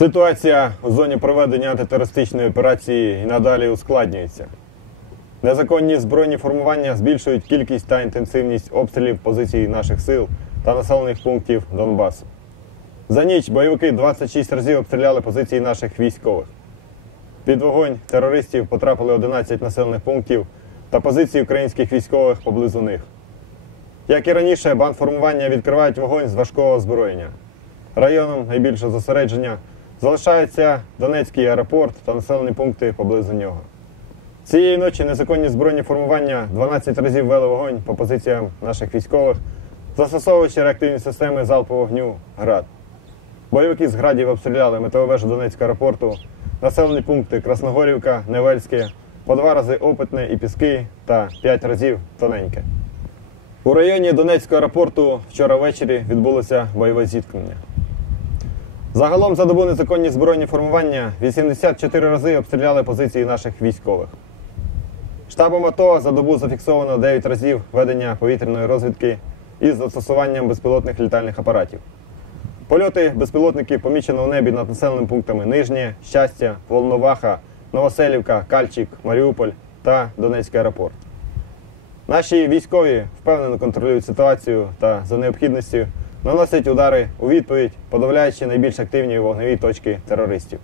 Ситуація у зоні проведення антитерористичної операції і надалі ускладнюється. Незаконні збройні формування збільшують кількість та інтенсивність обстрілів позицій наших сил та населених пунктів Донбасу. За ніч бойовики 26 разів обстріляли позиції наших військових. Під вогонь терористів потрапили 11 населених пунктів та позиції українських військових поблизу них. Як і раніше, бандформування відкривають вогонь з важкого озброєння. Районом найбільшого зосередження залишаються Донецький аеропорт та населені пункти поблизу нього. Цієї ночі незаконні збройні формування 12 разів вели вогонь по позиціям наших військових, застосовуючи реактивні системи залпового вогню ГРАД. Бойовики з градів обстріляли метову вежу Донецького аеропорту, населені пункти Красногорівка, Невельське, по два рази Опитне і Піски та п'ять разів Тоненьке. У районі Донецького аеропорту вчора ввечері відбулося бойове зіткнення. Загалом за добу незаконні збройні формування 84 рази обстріляли позиції наших військових. Штабом АТО за добу зафіксовано 9 разів ведення повітряної розвідки із застосуванням безпілотних літальних апаратів. Польоти безпілотників помічено у небі над населеними пунктами Нижнє, Щастя, Волноваха, Новоселівка, Кальчик, Маріуполь та Донецький аеропорт. Наші військові впевнено контролюють ситуацію та за необхідністю наносять удари у відповідь, подавляючи найбільш активні вогневі точки терористів.